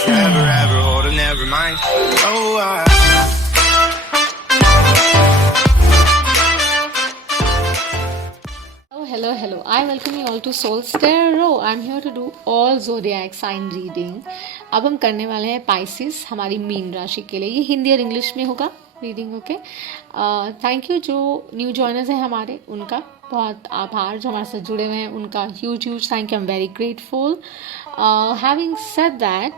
forever, ever hold or never mind. Oh, Hello. I welcome you all to Soul Tarot. I'm here to do all zodiac sign reading. अब हम करने वाले हैं पाइसिस, हमारी मीन राशि के लिए. ये हिंदी और इंग्लिश में होगा रीडिंग. Okay, thank you. जो न्यू जॉइनर्स हैं हमारे, उनका बहुत आभार. जो हमारे साथ जुड़े हुए हैं उनका huge thank you. I am very grateful. Having said that,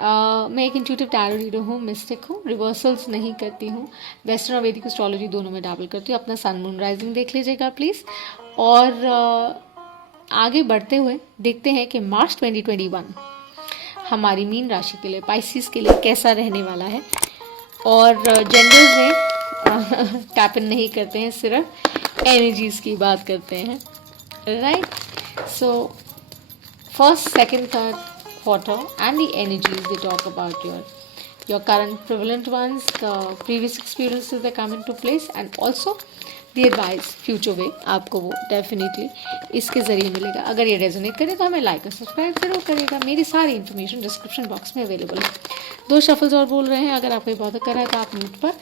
मैं एक इंट्यूटिव टैरो रीडर हूँ, मिस्टिक हूँ, रिवर्सल्स नहीं करती हूँ. वेस्टर्न और वैदिक एस्ट्रोलॉजी दोनों में डैबल करती हूँ. अपना सन मून राइजिंग देख लीजिएगा प्लीज़. और आगे बढ़ते हुए देखते हैं कि मार्च 2021 हमारी मीन राशि के लिए, पाइसिस के लिए कैसा रहने वाला है. और जेंडर्स में टैप इन नहीं करते हैं, सिर्फ एनर्जीज की बात करते हैं. Right. So first, second, third quarter and the energies they talk about your current prevalent ones, the previous experiences that come into place, and also the advice future way आपको वो डेफिनेटली इसके ज़रिए मिलेगा. अगर ये रेजोनेट करे तो हमें लाइक और सब्सक्राइब जरूर करेगा. मेरी सारी इन्फॉर्मेशन डिस्क्रिप्शन बॉक्स में अवेलेबल है. 2 शफल्स और बोल रहे हैं. अगर आपको बहुत कर रहा है तो आप म्यूट पर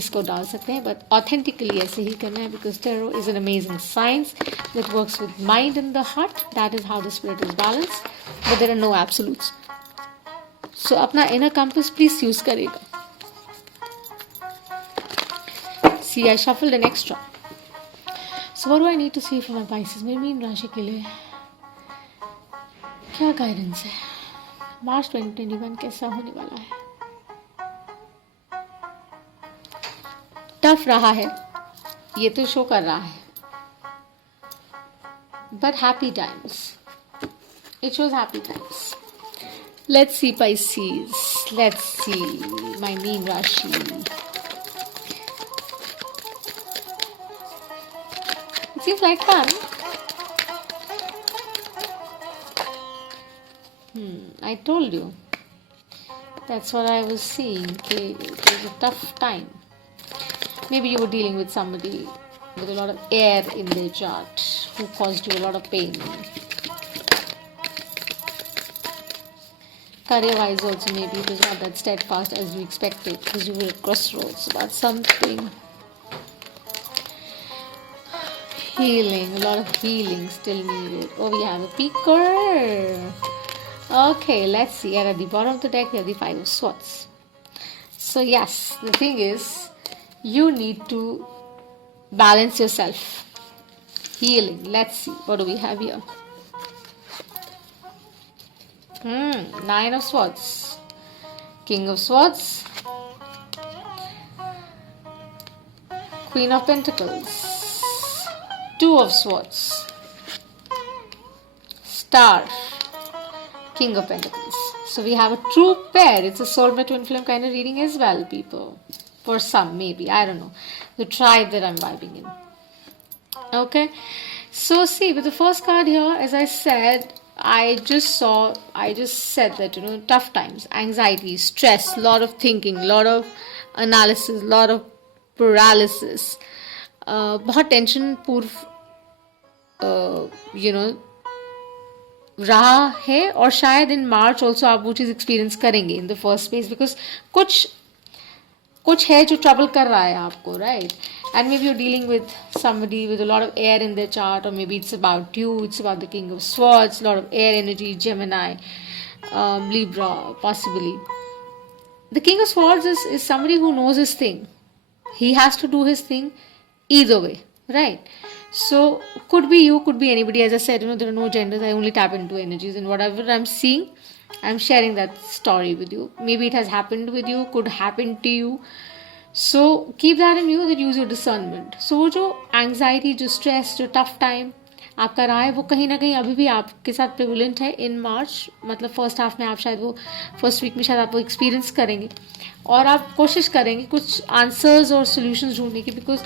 इसको डाल सकते हैं, बट ऑथेंटिकली ऐसे ही करना है, because tarot is an amazing science that works with mind and the heart. That is how the spirit is balance, but there are no absolutes. So अपना इनर कंपास प्लीज यूज करेगा. See, I shuffled an extra. So what do I need to see for my Pisces? मेरी मीन राशि के लिए क्या गाइडेंस है? मार्च 2021 कैसा होने वाला है? टफ रहा है, ये तो शो कर रहा है, but happy times. It shows happy times. Let's see Pisces. Let's see my mean Rashi. It seems like fun. I told you. That's what I was seeing. Okay, it was a tough time. Maybe you were dealing with somebody with a lot of air in their chart who caused you a lot of pain. Career-wise also, maybe it was not that steadfast as you expected because you were at crossroads about something. Healing, a lot of healing still needed. Oh, we have a peaker. Okay, let's see. And at the bottom of the deck, we have the 5 of Swords. So yes, the thing is, you need to balance yourself. Healing. Let's see. What do we have here? 9 of Swords, King of Swords, Queen of Pentacles, 2 of Swords, Star, King of Pentacles. So we have a true pair. It's a soulmate twin flame kind of reading as well, people. For some, maybe. I don't know. The tribe that I'm vibing in. Okay. So see, with the first card here, as I said, I just said that, tough times, anxiety, stress, lot of thinking, lot of analysis, lot of paralysis, बहुत टेंशन पूर्व रहा है. और शायद इन मार्च ऑल्सो आप वो चीज़ एक्सपीरियंस करेंगे in the first place, because कुछ है जो ट्रबल कर रहा है आपको, right? And maybe you're dealing with somebody with a lot of air in their chart, or maybe it's about you, it's about the King of Swords, a lot of air energy, Gemini, Libra, possibly. The King of Swords is somebody who knows his thing. He has to do his thing either way, right? So, could be you, could be anybody. As I said, there are no genders. I only tap into energies, and whatever I'm seeing, I'm sharing that story with you. Maybe it has happened with you, could happen to you. So keep that in view, that use your discernment. So वो जो anxiety, जो stress, जो tough time आपका रहा है, वो कहीं ना कहीं अभी भी आपके साथ प्रिवलेंट है इन मार्च. मतलब फर्स्ट हाफ में आप शायद वो फर्स्ट वीक में शायद आप वो एक्सपीरियंस करेंगे, और आप कोशिश करेंगे कुछ आंसर्स और सोल्यूशंस ढूंढने की. Because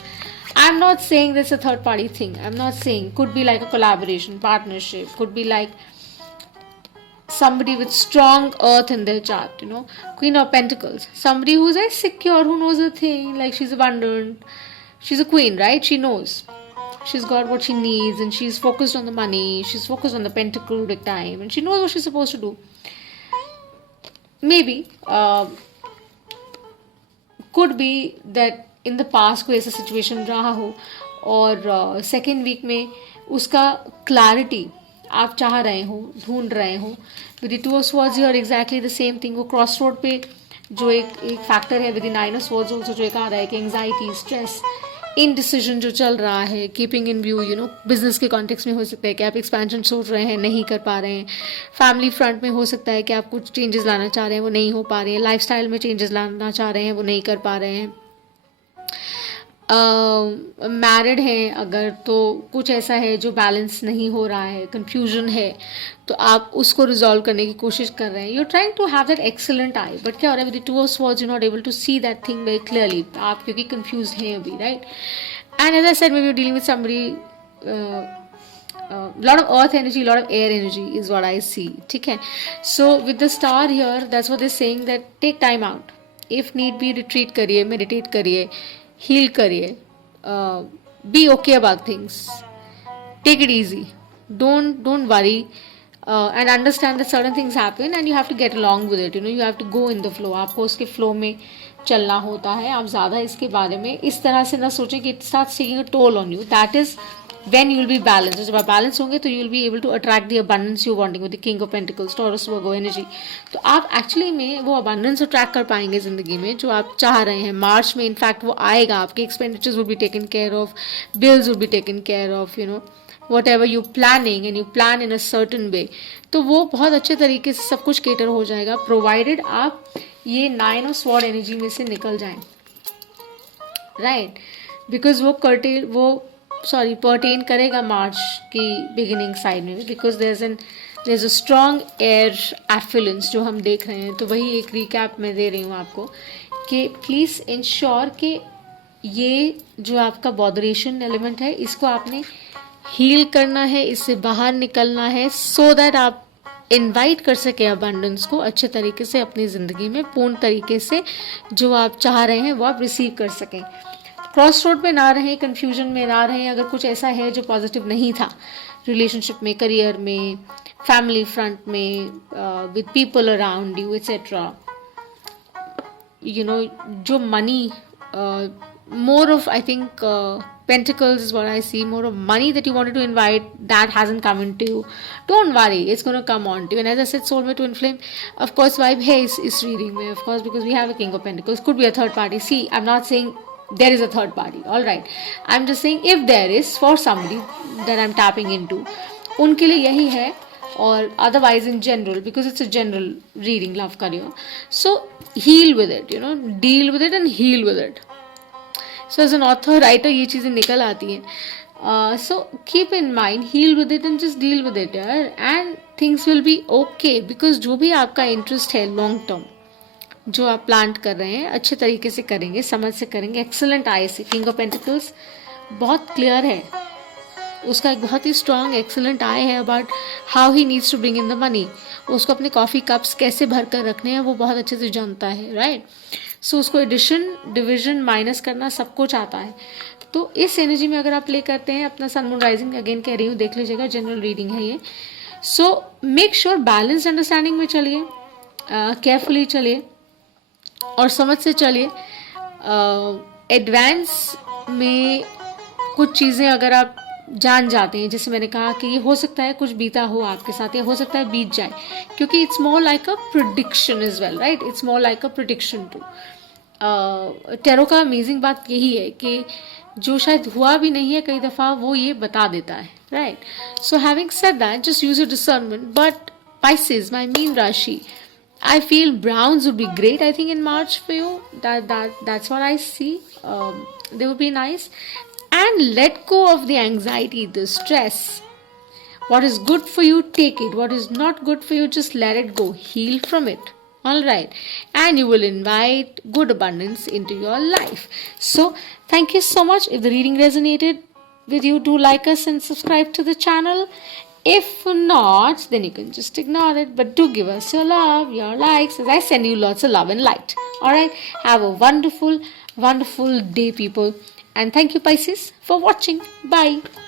I am not saying this a third party thing. I am not saying. Could be like a collaboration, partnership, could be like somebody with strong earth in their chart, Queen of Pentacles, somebody who's like secure, who knows a thing, like she's abundant, she's a queen, right? She knows she's got what she needs, and she's focused on the money, she's focused on the pentacle big time, and she knows what she's supposed to do. maybe could be that in the past कोई ऐसा सिचुएशन रहा हो और second week में उसका क्लैरिटी आप चाह रहे हो, ढूंढ रहे हो. With the two of swords here exactly the same thing. वो क्रॉस रोड पे जो एक फैक्टर है with the nine of swords also जो एक आ रहा है कि एंग्जाइटी, स्ट्रेस, इनडिसीजन जो चल रहा है, keeping in view, you know, business के कॉन्टेक्स्ट में हो सकता है कि आप एक्सपेंशन सोच रहे हैं, नहीं कर पा रहे हैं. फैमिली फ्रंट में हो सकता है कि आप कुछ चेंजेस लाना चाह रहे हैं, वो नहीं हो पा रहे हैं. लाइफस्टाइल में चेंजेस लाना चाह रहे हैं, वो नहीं कर पा रहे हैं. मैरिड हैं अगर तो कुछ ऐसा है जो बैलेंस नहीं हो रहा है, कंफ्यूजन है, तो आप उसको रिजॉल्व करने की कोशिश कर रहे हैं. You are trying to have that excellent eye, but क्या हो रहा है with the two of swords you not able to see that thing very clearly. आप क्योंकि कंफ्यूज हैं अभी, right. And as I said, maybe you dealing with somebody, lot of earth energy, lot of air energy is what I see. ठीक है. So with the star here, that's what they're saying, that take time out. If need be, retreat करिए, meditate करिए, heal करिए, be okay about things, take it easy, don't worry, and understand that certain things happen and you have to get along with it. You know, you have to go in the flow. आपको उसके flow में चलना होता है. आप ज़्यादा इसके बारे में इस तरह से ना सोचें कि it starts taking a toll on you. That is when you will be balanced. जब आप बैलेंस होंगे तो you will be able to attract the abundance you wanting with the King of Pentacles, Taurus, Virgo energy. तो आप एक्चुअली में वो abundance attract कर पाएंगे ज़िंदगी में जो आप चाह रहे हैं. मार्च में इनफैक्ट वो आएगा. आपके expenditures will be taken care of, bills will be taken care of, you know, whatever you planning and you plan in a certain way. तो वो बहुत अच्छे तरीके से सब कुछ cater हो जाएगा provided आप ये 9 of Sword energy में से निकल जाएं, राइट. बिकॉज वो पर्टेन करेगा मार्च की बिगिनिंग साइड में, because there is a strong air affluence जो हम देख रहे हैं. तो वही एक रिकैप मैं दे रही हूँ आपको कि प्लीज़ इंश्योर कि ये जो आपका बॉदरेशन एलिमेंट है इसको आपने हील करना है, इससे बाहर निकलना है, सो दैट आप इनवाइट कर सके अबंडेंस को अच्छे तरीके से अपनी ज़िंदगी में, पूर्ण तरीके से जो आप चाह रहे हैं वो आप रिसीव कर सकें. क्रॉस रोड पे ना रहें, कन्फ्यूजन में ना रहें. अगर कुछ ऐसा है जो पॉजिटिव नहीं था रिलेशनशिप में, करियर में, फैमिली फ्रंट में, with people around you etcetera, you know, जो money, more of, I think, pentacles is what I see, more of money that you wanted to invite that hasn't come into you. Don't worry, it's going to come on to you. And as I said, soulmate to inflame, of course, vibe hey is reading me, of course, because we have a King of Pentacles. Could be a third party. See, I'm not saying there is a third party, all right. I'm just saying if there is, for somebody that I'm tapping into, उनके लिए यही है. और otherwise in general, because it's a general reading, love career, so heal with it, you know, deal with it and heal with it. So as an author, writer, ये चीज़ें निकल आती हैं. So keep in mind, heal with it and just deal with it, यार, and things will be okay. Because जो भी आपका इंटरेस्ट है लॉन्ग टर्म, जो आप प्लांट कर रहे हैं, अच्छे तरीके से करेंगे, समझ से करेंगे. एक्सेलेंट आई से किंग ऑफ पेंटिकल्स बहुत क्लियर है, उसका एक बहुत ही स्ट्रॉन्ग एक्सेलेंट आई है about how he needs to bring in the money. उसको अपने कॉफ़ी कप्स कैसे भर कर रखने हैं वो बहुत अच्छे से जानता है, राइट. सो उसको एडिशन, डिविजन, माइनस करना सब कुछ आता है. तो इस एनर्जी में अगर आप प्ले करते हैं अपना सन मून राइजिंग, अगेन कह रही हूँ, देख लीजिएगा, जनरल रीडिंग है ये. So make sure balanced understanding में चलिए, केयरफुली चलिए और समझ से चलिए. एडवांस में कुछ चीज़ें अगर आप जान जाते हैं, जैसे मैंने कहा कि ये हो सकता है कुछ बीता हो आपके साथ, या हो सकता है बीत जाए, क्योंकि it's more like a prediction is well, right. It's more like a prediction too. Tarot का अमेजिंग बात यही है कि जो शायद हुआ भी नहीं है कई दफ़ा वो ये बता देता है, right. So having said that, just use your discernment. But Pisces, my mean Rashi, I feel browns would be great, I think, in March for you. That's what I see. They would be nice. And let go of the anxiety, the stress. What is good for you, take it. What is not good for you, just let it go. Heal from it. All right. And you will invite good abundance into your life. So, thank you so much. If the reading resonated with you, do like us and subscribe to the channel. If not, then you can just ignore it. But do give us your love, your likes, as I send you lots of love and light. All right. Have a wonderful, wonderful day, people. And thank you, Pisces, for watching. Bye.